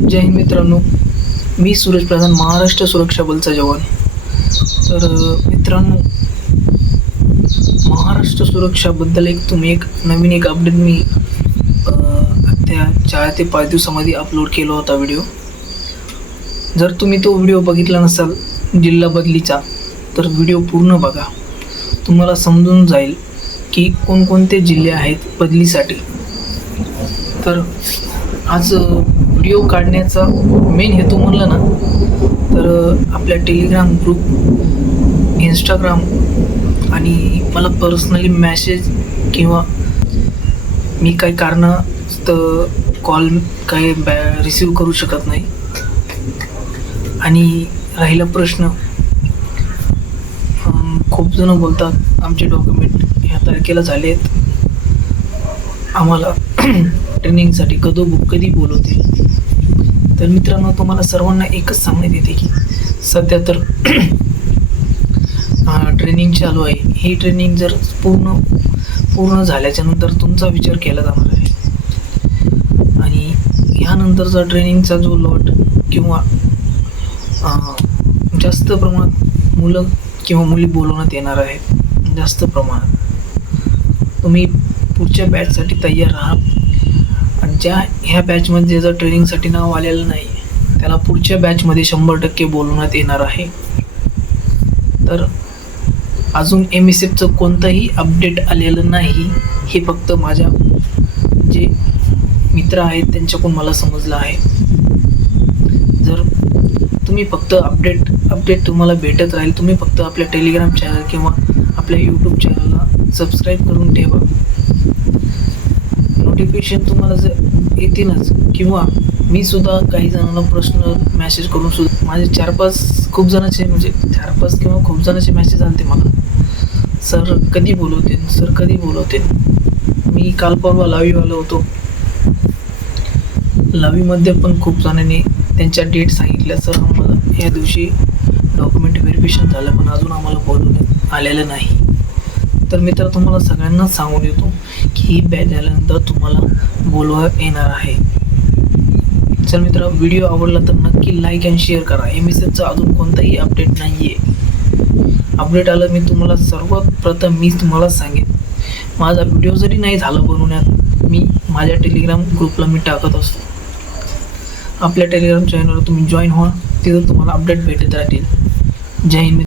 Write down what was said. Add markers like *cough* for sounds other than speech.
जय हिंद मित्रांनो. मी सूरज प्रधान महाराष्ट्र सुरक्षा बलचा जवान. तर मित्रांनो महाराष्ट्र सुरक्षाबद्दल एक तुम्ही एक नवीन एक अपडेट मी त्या चार ते पाच दिवसामध्ये अपलोड केला होता व्हिडिओ जर तुम्ही तो व्हिडिओ बघितला नसाल जिल्हा बदलीचा तर व्हिडिओ पूर्ण बघा. तुम्हाला समजून जाईल की कोणकोणते जिल्हे आहेत बदलीसाठी. तर आज व्हिडिओ काढण्याचा मेन हेतू म्हणलं ना तर आपल्या टेलिग्राम ग्रुप इंस्टाग्राम आणि मला पर्सनली मॅसेज किंवा मी काही कारणास्तव कॉल काही बॅ रिसीव करू शकत नाही. आणि राहिला प्रश्न खूप जण बोलतात आमचे डॉक्युमेंट ह्या तारखेला झाले आहेत आम्हाला *clears throat* ट्रेनिंगसाठी कधी कधी बोलवतील? तर मित्रांनो तुम्हाला सर्वांना एकच सांगण्यात येते की सध्या तर *clears throat* ट्रेनिंग चालू आहे. ही ट्रेनिंग जर पूर्ण पूर्ण झाल्याच्यानंतर तुमचा विचार केला जाणार आहे. आणि ह्यानंतरचा ट्रेनिंगचा जो लॉट किंवा जास्त प्रमाणात मुलं किंवा मुली बोलवण्यात येणार आहेत जास्त प्रमाणात तुम्ही पुढच्या बॅचसाठी तयार राहा. आणि ज्या ह्या बॅचमध्ये जर ट्रेनिंगसाठी नाव आलेलं नाही त्याला पुढच्या बॅचमध्ये शंभर टक्के बोलवण्यात येणार आहे. तर अजून एम एस एफचं कोणतंही अपडेट आलेलं नाही हे फक्त माझ्या जे मित्र आहेत त्यांच्याकडून मला समजलं आहे. जर तुम्ही फक्त अपडेट अपडेट तुम्हाला भेटत राहील. तुम्ही फक्त आपल्या टेलिग्राम चॅनल किंवा आपल्या यूट्यूब चॅनलला सबस्क्राईब करून ठेवा. नोटिफिकेशन तुम्हाला जर येतीलच किंवा मी सुद्धा काही जणांना प्रश्न मॅसेज करून सुद्धा माझे चार पाच खूप जणांचे म्हणजे चार पाच किंवा खूप जणांचे मॅसेज आले मला. सर कधी बोलवतील सर कधी बोलवते? मी काल परवा लावी आलो होतो. लावीमध्ये पण खूप जणांनी त्यांच्या डेट सांगितल्या सर आम्हाला या दिवशी डॉक्युमेंट व्हेरिफिकेशन झालं पण अजून आम्हाला बोलवण्यात आलेलं नाही. तर मित्र तुम्हाला सगळ्यांना सांगून येतो की ही बॅच झाल्यानंतर तुम्हाला बोलवा येणार आहे. चल मित्र व्हिडिओ आवडला तर नक्की लाईक अँड शेअर करा. एम एस एसचा अजून कोणताही अपडेट नाही आहे अपडेट आलं मी तुम्हाला सर्वात प्रथम मी तुम्हाला सांगेन. माझा व्हिडिओ जरी नाही झाला बनवण्यात मी माझ्या टेलिग्राम ग्रुपला मी टाकत असतो. आपल्या टेलिग्राम चॅनलवर तुम्ही जॉईन व्हा तिथं तुम्हाला अपडेट भेटत राहतील. जय हिंद.